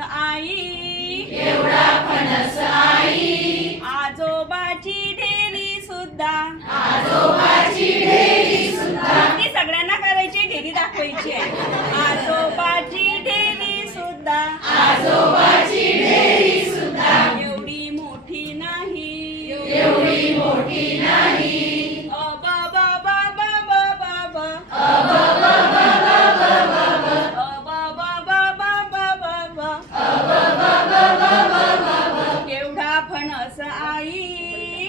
आई. एवढा फणस आई. आजोबाची ढेरी सुद्धा. ती सगळ्यांना करायची ढेरी दाखवायची आहे. आजोबाची ढेरी सुद्धा. एवढी मोठी नाही. एवढी मोठी नाही. फणस आई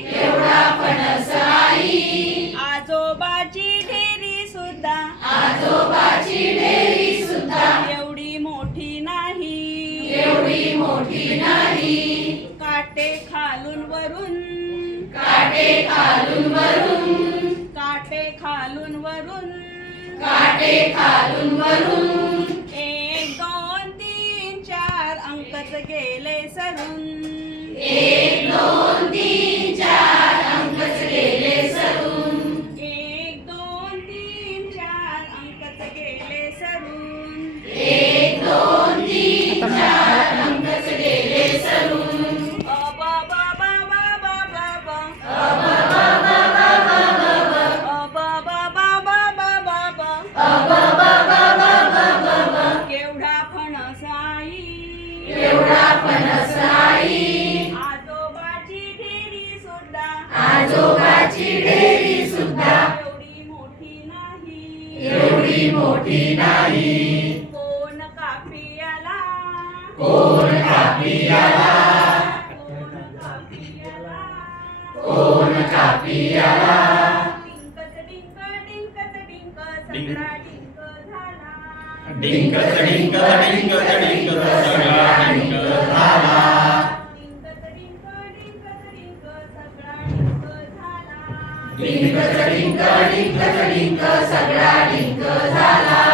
केवढा फणस आई आजोबाची ढेरी सुद्धा. आजोबाची ढेरी सुद्धा. एवढी मोठी नाही. एवढी मोठी नाही. काटे खालून वरून. काटे खालून वरून. काटे खालून वरून. काटे खालून वरून. एक दोन तीन चार अंकच गेले सरून. केवढा फणस आई केवढा फणस आई आजोबाची ढेरी सुद्धा. आजोबाची ढेरी सुद्धा. एवढी मोठी नाही. एवढी मोठी नाही. कोण कापियाला. कोण कापियाला. कोण कापियाला कोण कापियाला डिंकच डिंक डिंकच डिंक डिंक डिंक डिंक सगळा डिंक झाला डिंक डिंक सगळा डिंक डिंक सगळा डिंक झाला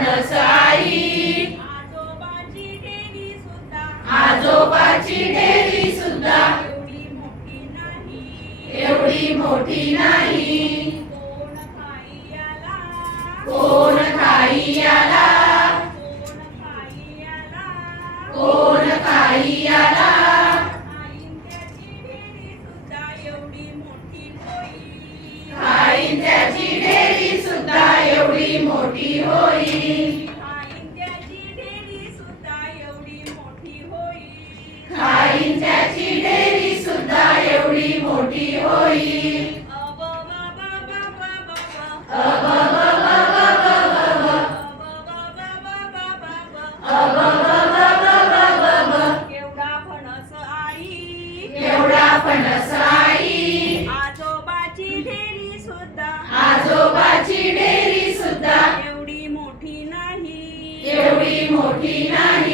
आई आजोबाची ढेरी सुद्धा. आजोबाची ढेरी सुद्धा. एवढी मोठी नाही. एवढी मोठी नाही. कोण खाई आला कोण खाई आला कोण खाई आला आईंच्याची ढेरी सुद्धा एवढी मोठी होई. त्याची डेरी सुद्धा एवढी मोठी होईल. आजोबाची डेरी सुद्धा एवढी मोठी नाही. एवढी मोठी नाही.